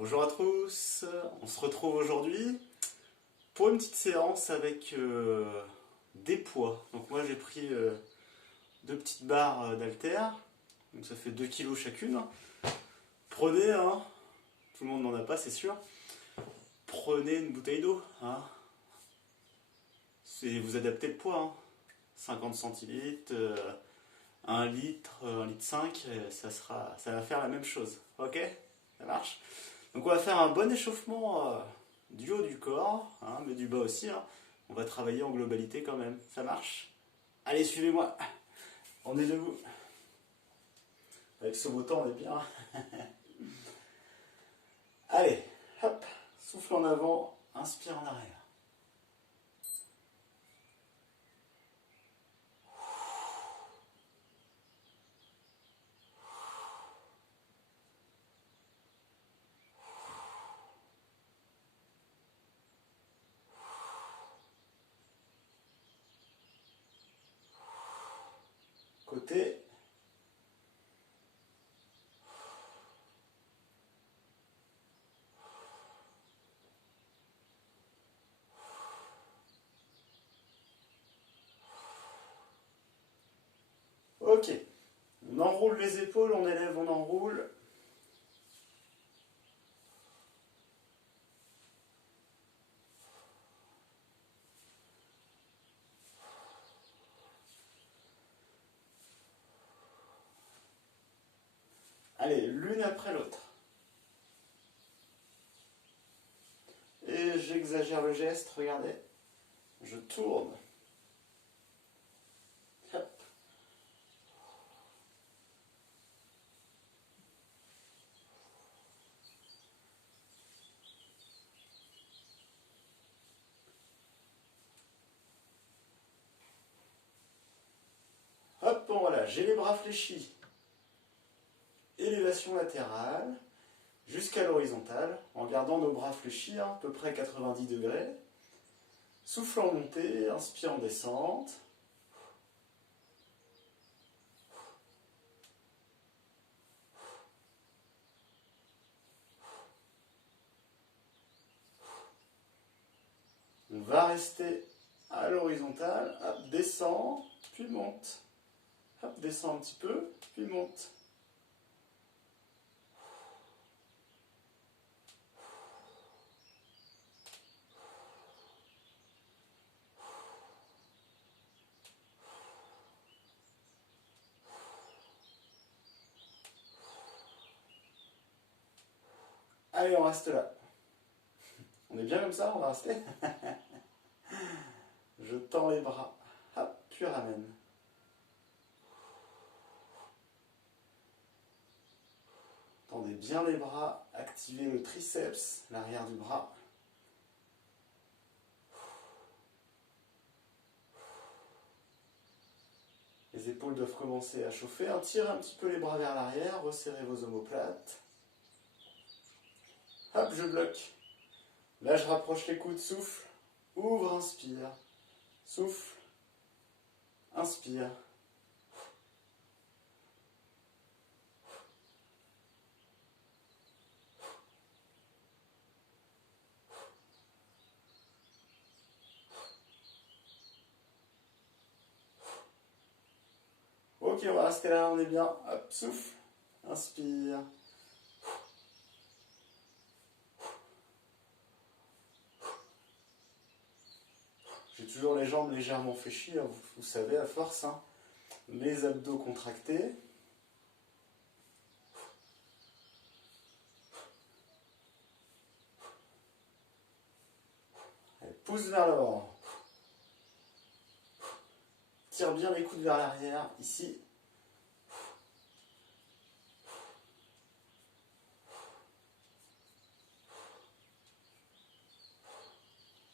Bonjour à tous, on se retrouve aujourd'hui pour une petite séance avec des poids. Donc moi j'ai pris deux petites barres d'haltères, donc ça fait 2 kilos chacune. Prenez, hein, tout le monde n'en a pas c'est sûr, prenez une bouteille d'eau. Hein. Vous adaptez le poids, hein. 50 centilitres, 1 litre, 1 litre 5, ça va faire la même chose. Ok? Ça marche? Donc on va faire un bon échauffement du haut du corps, hein, mais du bas aussi. Hein. On va travailler en globalité quand même. Ça marche? Allez, suivez-moi. On est debout. Avec ce beau temps, on est bien. Allez, hop, souffle en avant, inspire en arrière. Côté. Ok. On enroule les épaules, on élève, on enroule. Allez, l'une après l'autre. Et j'exagère le geste, regardez. Je tourne. Hop. Hop, bon voilà, j'ai les bras fléchis. Élévation latérale jusqu'à l'horizontale, en gardant nos bras fléchis, hein, à peu près 90 degrés. Souffle en montée, inspire en descente. On va rester à l'horizontale, hop, descend, puis monte. Hop, descend un petit peu, puis monte. Allez, on reste là. On est bien comme ça, on va rester. Je tends les bras, hop, puis ramène. Tendez bien les bras, activez le triceps, l'arrière du bras. Les épaules doivent commencer à chauffer. Tirez un petit peu les bras vers l'arrière, resserrez vos omoplates. Hop, je bloque. Là, je rapproche les coudes, souffle, ouvre, inspire, souffle, inspire. Ok, on va rester là, on est bien. Hop, souffle, inspire. J'ai toujours les jambes légèrement fléchies, hein, vous savez, à force. Hein. Les abdos contractés. Allez, pousse vers l'avant. Tire bien les coudes vers l'arrière, ici.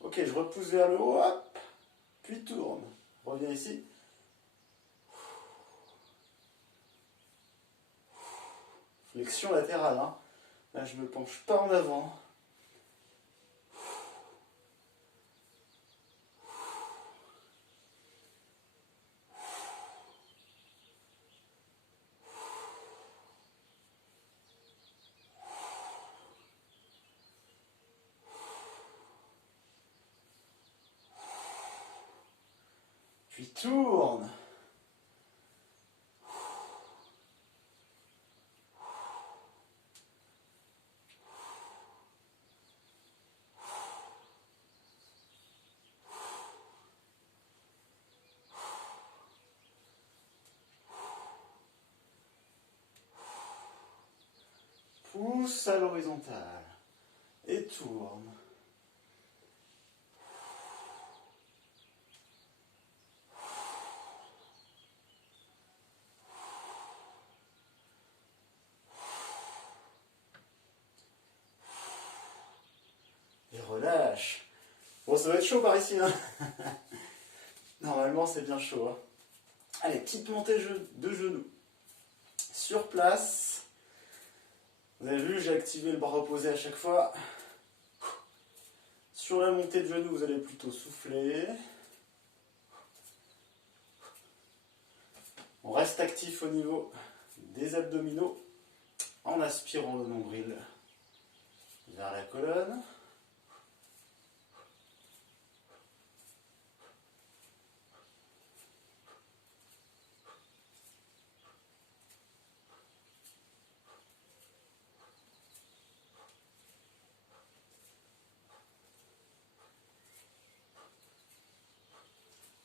Ok, je repousse vers le haut, hop, puis tourne. Reviens ici. Flexion latérale. Hein. Là, je ne me penche pas en avant. pousse à l'horizontale. Et tourne. Et relâche. Bon, ça va être chaud par ici, hein. Normalement, c'est bien chaud, hein. Allez, petite montée de genoux. Sur place. Vous avez vu, j'ai activé le bras opposé à chaque fois. Sur la montée de genoux, vous allez plutôt souffler. On reste actif au niveau des abdominaux en aspirant le nombril vers la colonne.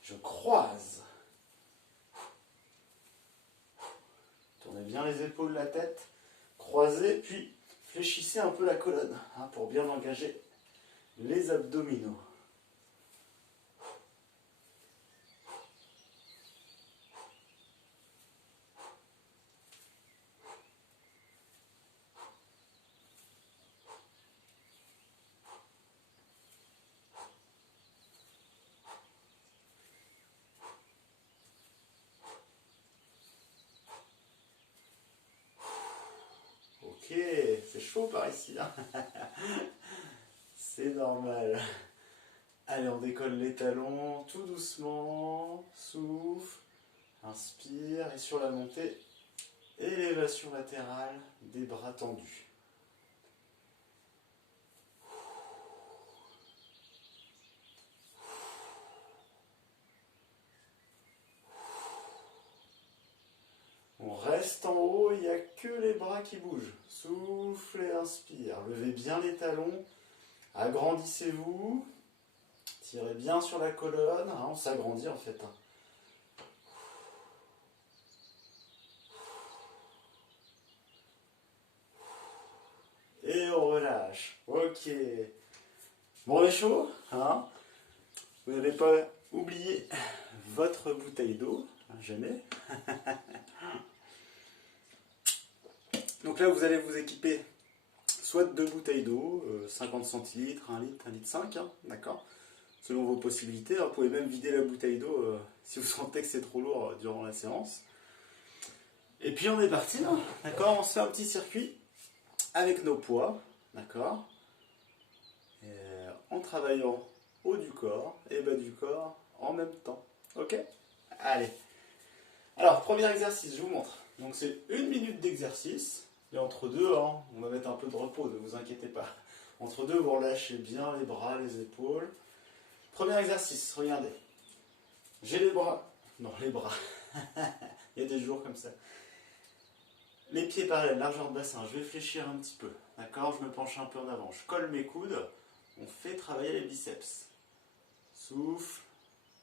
Je croise. Tournez bien les épaules, la tête. Croisez, puis fléchissez un peu la colonne hein, pour bien engager les abdominaux. Ok, c'est chaud par ici. Hein. C'est normal. Allez, on décolle les talons tout doucement. Souffle. Inspire. Et sur la montée, élévation latérale des bras tendus. On reste en haut, il n'y a que les bras qui bougent. Souffle et inspire. Levez bien les talons. Agrandissez-vous. Tirez bien sur la colonne. Hein, on s'agrandit en fait. Hein. Et on relâche. Ok. Bon, on est chaud. Hein, vous n'avez pas oublié votre bouteille d'eau. Jamais. Donc là, vous allez vous équiper soit de 2 bouteilles d'eau, 50 centilitres, 1 litre, 1 litre 5, hein, d'accord, selon vos possibilités. Vous pouvez même vider la bouteille d'eau si vous sentez que c'est trop lourd durant la séance. Et puis on est parti, hein, d'accord, on se fait un petit circuit avec nos poids, d'accord, en travaillant haut du corps et bas du corps en même temps. Ok. Allez. Alors, premier exercice, je vous montre. Donc c'est 1 minute d'exercice. Et entre deux, hein, on va mettre un peu de repos, ne vous inquiétez pas. Entre deux, vous relâchez bien les bras, les épaules. Premier exercice, regardez. J'ai les bras. Non, les bras. Il y a des jours comme ça. Les pieds parallèles, largeur de bassin. Je vais fléchir un petit peu. D'accord, je me penche un peu en avant. Je colle mes coudes. On fait travailler les biceps. Souffle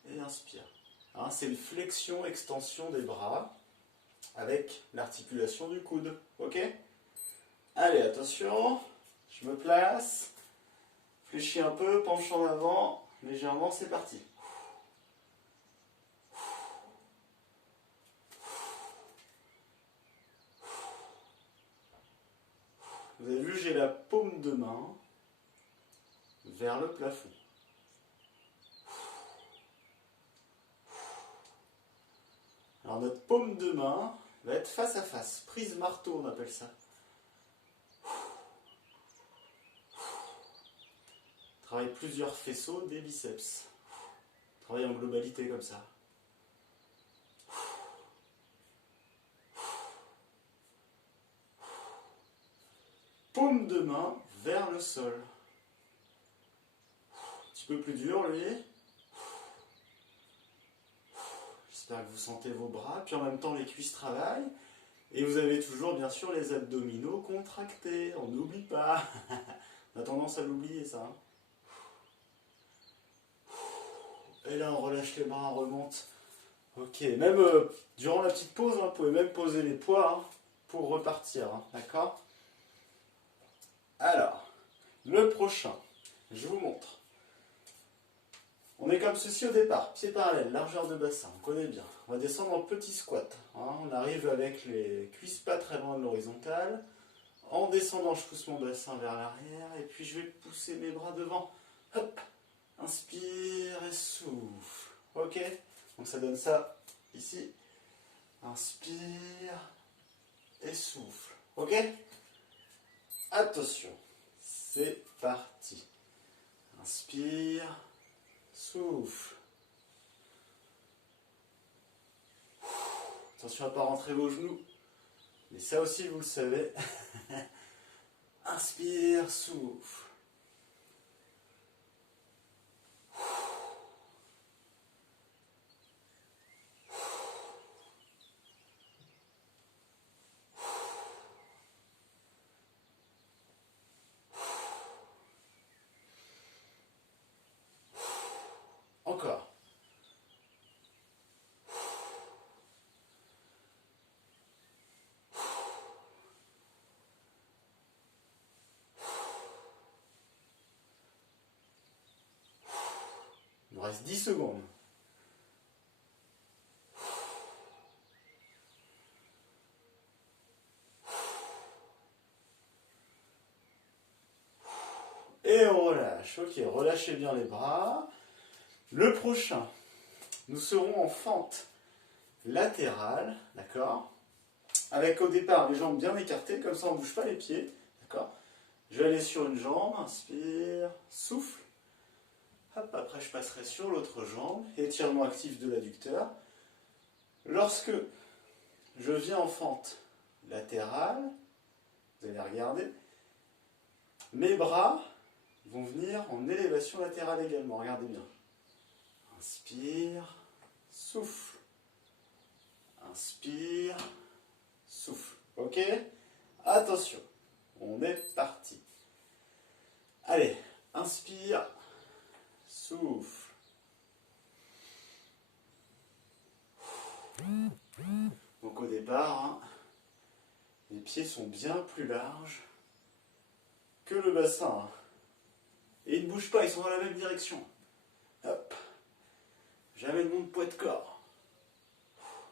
et inspire. Hein, c'est une flexion-extension des bras avec l'articulation du coude. Ok? Allez, attention. Je me place. Fléchis un peu, penche en avant. Légèrement, c'est parti. Vous avez vu, j'ai la paume de main vers le plafond. Alors notre paume de main va être face à face. Prise marteau, on appelle ça. Travaille plusieurs faisceaux des biceps. Travaille en globalité comme ça. Paume de main vers le sol. Un petit peu plus dur, lui. J'espère que vous sentez vos bras. Puis en même temps, les cuisses travaillent. Et vous avez toujours, bien sûr, les abdominaux contractés. On n'oublie pas. On a tendance à l'oublier, ça. Hein. Et là, on relâche les bras, on remonte. Ok, même durant la petite pause, hein, vous pouvez même poser les poids hein, pour repartir. Hein, d'accord ? Le prochain, je vous montre. On est comme ceci au départ, pieds parallèles, largeur de bassin, on connaît bien. On va descendre en petit squat. On arrive avec les cuisses pas très loin de l'horizontale. En descendant, je pousse mon bassin vers l'arrière et puis je vais pousser mes bras devant. Hop, inspire et souffle. Ok, donc ça donne ça ici. Inspire et souffle. Ok, attention, c'est parti. Inspire, souffle. Attention à ne pas rentrer vos genoux. Mais ça aussi, vous le savez. Inspire, souffle. Encore. Il nous reste 10 secondes. Et on relâche. Ok, relâchez bien les bras. Le prochain, nous serons en fente latérale, d'accord? Avec au départ les jambes bien écartées, comme ça on ne bouge pas les pieds, d'accord? Je vais aller sur une jambe, inspire, souffle. Hop, après je passerai sur l'autre jambe, étirement actif de l'adducteur. Lorsque je viens en fente latérale, vous allez regarder, mes bras vont venir en élévation latérale également, regardez bien. Inspire, souffle. Inspire, souffle. Ok? Attention, on est parti. Allez, inspire, souffle. Donc au départ, les pieds sont bien plus larges que le bassin. Et ils ne bougent pas, ils sont dans la même direction. Hop. J'amène mon poids de corps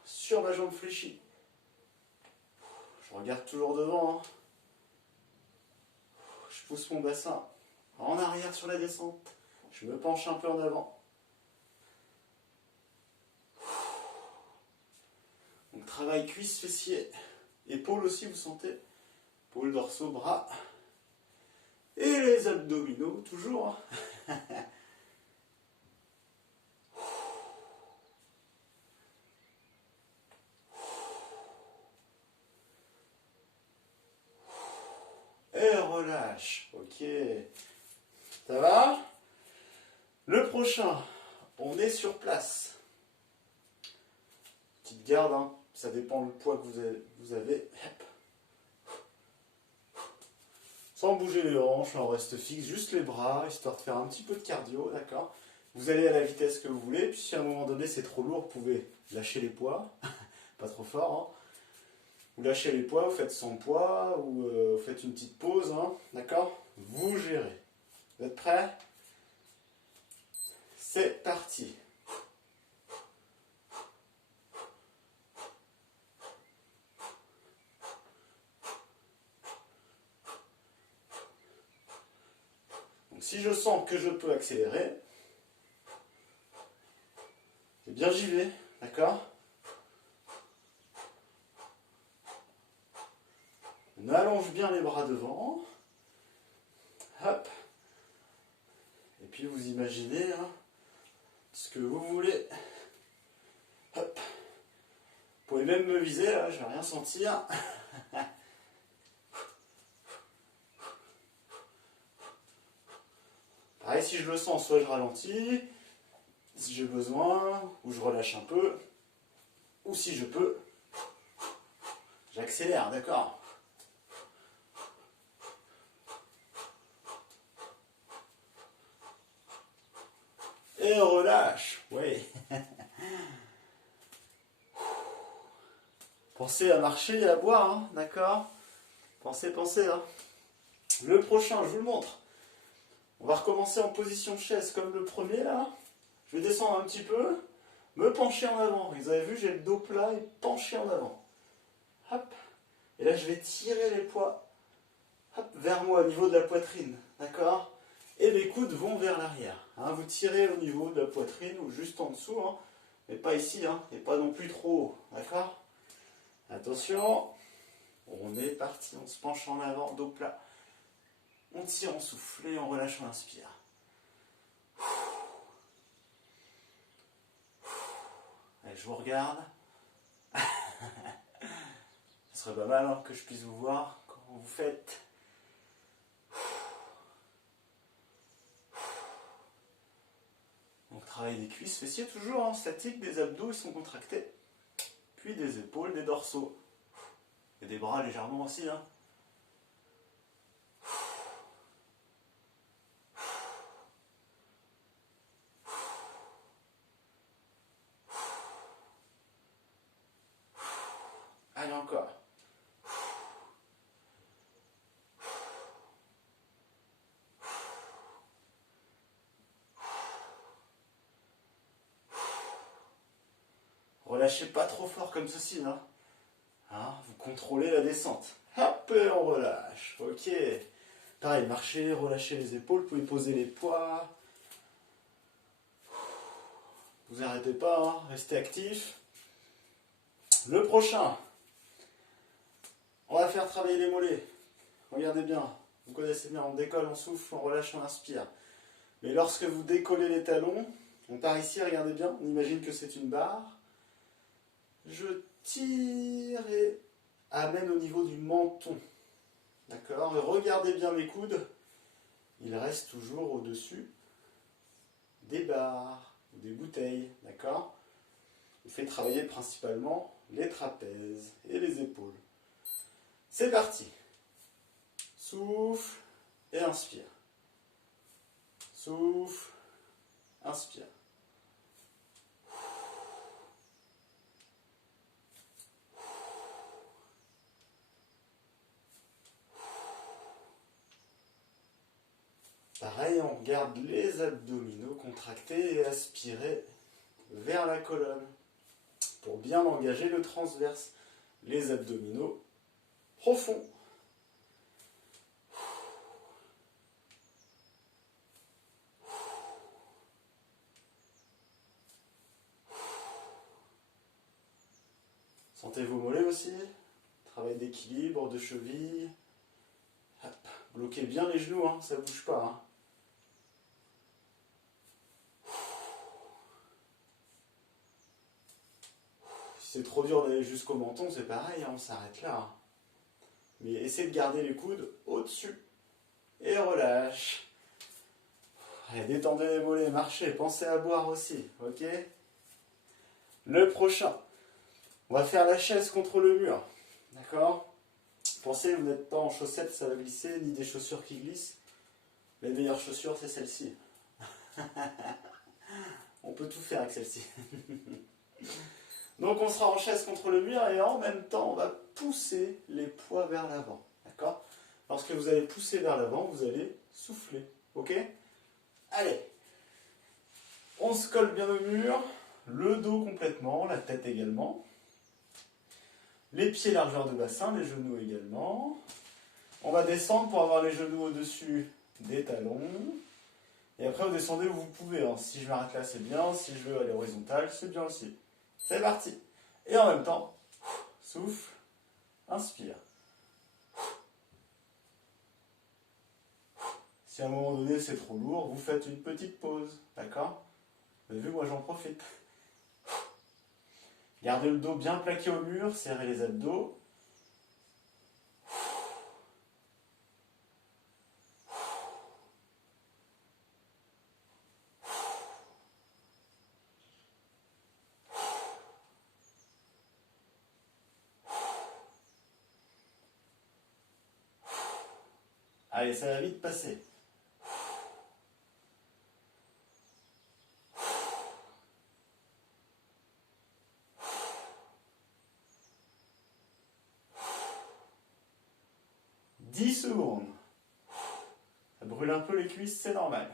sur ma jambe fléchie. Je regarde toujours devant. Je pousse mon bassin en arrière sur la descente. Je me penche un peu en avant. Donc travail cuisses, fessiers, épaules aussi, vous sentez. Épaules, dorsaux, bras. Et les abdominaux, toujours. Et relâche. Ok. Ça va? Le prochain, on est sur place. Petite garde, hein. Ça dépend du poids que vous avez. Sans bouger les hanches, on reste fixe, juste les bras, histoire de faire un petit peu de cardio, d'accord? Vous allez à la vitesse que vous voulez, puis si à un moment donné c'est trop lourd, vous pouvez lâcher les poids, pas trop fort, hein. Vous lâchez les poids, vous faites sans poids, ou vous faites une petite pause, hein, d'accord? Vous gérez. Vous êtes prêts? C'est parti. Donc si je sens que je peux accélérer, eh bien j'y vais, d'accord? On allonge bien les bras devant. Hop. Et puis vous imaginez ce que vous voulez. Hop. Vous pouvez même me viser, là, je vais rien sentir. Pareil, si je le sens, soit je ralentis, si j'ai besoin, ou je relâche un peu, ou si je peux, j'accélère, d'accord? Et relâche, oui. Pensez à marcher et à boire, hein, d'accord? Pensez, hein. Le prochain, je vous le montre. On va recommencer en position de chaise comme le premier là. Je vais descendre un petit peu, me pencher en avant. Vous avez vu, j'ai le dos plat et penché en avant. Hop. Et là, je vais tirer les poids hop, vers moi au niveau de la poitrine. D'accord? Et les coudes vont vers l'arrière. Hein, vous tirez au niveau de la poitrine ou juste en dessous. Hein, mais pas ici. Hein, et pas non plus trop haut. D'accord? Attention. On est parti. On se penche en avant, dos plat. On tire, on souffle et on relâche, on inspire. Allez, je vous regarde. Ce serait pas mal hein, que je puisse vous voir comment vous faites. Donc travail des cuisses, fessiers toujours en statique, des abdos ils sont contractés. Puis des épaules, des dorsaux. Et des bras légèrement aussi. Hein. Allez encore. Relâchez pas trop fort comme ceci. Hein, vous contrôlez la descente. Hop, et on relâche. Ok. Pareil, marchez, relâchez les épaules, vous pouvez poser les poids. Vous n'arrêtez pas, hein, restez actif. Le prochain, on va faire travailler les mollets. Regardez bien, vous connaissez bien, on décolle, on souffle, on relâche, on inspire. Mais lorsque vous décollez les talons, on part ici, regardez bien, on imagine que c'est une barre. Je tire et amène au niveau du menton. D'accord? Et regardez bien mes coudes, ils restent toujours au-dessus des barres ou des bouteilles. D'accord? On fait travailler principalement les trapèzes et les épaules. C'est parti. Souffle et inspire. Souffle, inspire. Pareil, on garde les abdominaux contractés et aspirés vers la colonne pour bien engager le transverse. Les abdominaux profonds. Sentez vos mollets aussi. Travail d'équilibre, de cheville. Hop. Bloquez bien les genoux, hein, ça ne bouge pas. Hein. Si c'est trop dur d'aller jusqu'au menton, c'est pareil, hein, on s'arrête là. Hein. Mais essayez de garder les coudes au-dessus. Et relâche. Allez, détendez les mollets, marchez, pensez à boire aussi, ok? Le prochain, on va faire la chaise contre le mur, d'accord? Pensez, vous n'êtes pas en chaussettes, ça va glisser, ni des chaussures qui glissent. Les meilleures chaussures, c'est celle-ci. On peut tout faire avec celle-ci. Donc on sera en chaise contre le mur et en même temps, on va pousser les poids vers l'avant, d'accord? Lorsque vous allez pousser vers l'avant, vous allez souffler, ok? Allez, on se colle bien au mur, le dos complètement, la tête également. Les pieds largeur de bassin, les genoux également. On va descendre pour avoir les genoux au-dessus des talons. Et après, vous descendez où vous pouvez. Hein. Si je m'arrête là, c'est bien. Si je veux aller horizontal, c'est bien aussi. C'est parti. Et en même temps, souffle, inspire. Si à un moment donné, c'est trop lourd, vous faites une petite pause. D'accord? Vous avez vu, moi, j'en profite. Gardez le dos bien plaqué au mur, serrez les abdos. Allez, ça va vite passer. « 10 secondes. Ça brûle un peu les cuisses, c'est normal.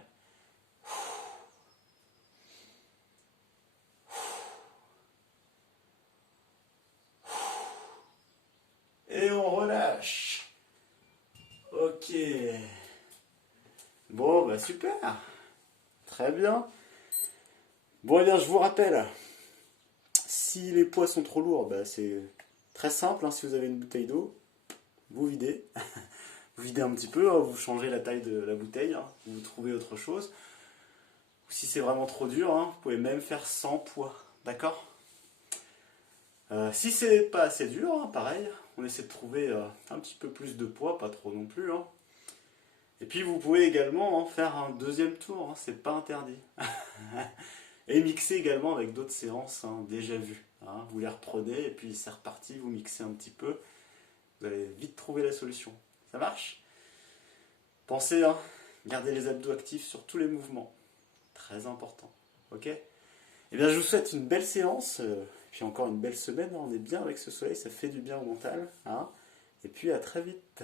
Et on relâche. Ok. Bon, bah super. Très bien. Bon, eh bien, je vous rappelle, si les poids sont trop lourds, bah, c'est très simple. Hein, si vous avez une bouteille d'eau, vous videz. Vous videz un petit peu, hein, vous changez la taille de la bouteille, hein, vous trouvez autre chose. Ou si c'est vraiment trop dur, hein, vous pouvez même faire sans poids. D'accord. Si c'est pas assez dur, hein, pareil, on essaie de trouver un petit peu plus de poids, pas trop non plus. Hein. Et puis vous pouvez également faire un deuxième tour, hein, c'est pas interdit. Et mixer également avec d'autres séances hein, déjà vues. Hein. Vous les reprenez et puis c'est reparti, vous mixez un petit peu. Vous allez vite trouver la solution. Ça marche? Pensez, hein, gardez les abdos actifs sur tous les mouvements. Très important. Ok? Eh bien, je vous souhaite une belle séance. Puis encore une belle semaine. Hein. On est bien avec ce soleil, ça fait du bien au mental. Hein. Et puis à très vite.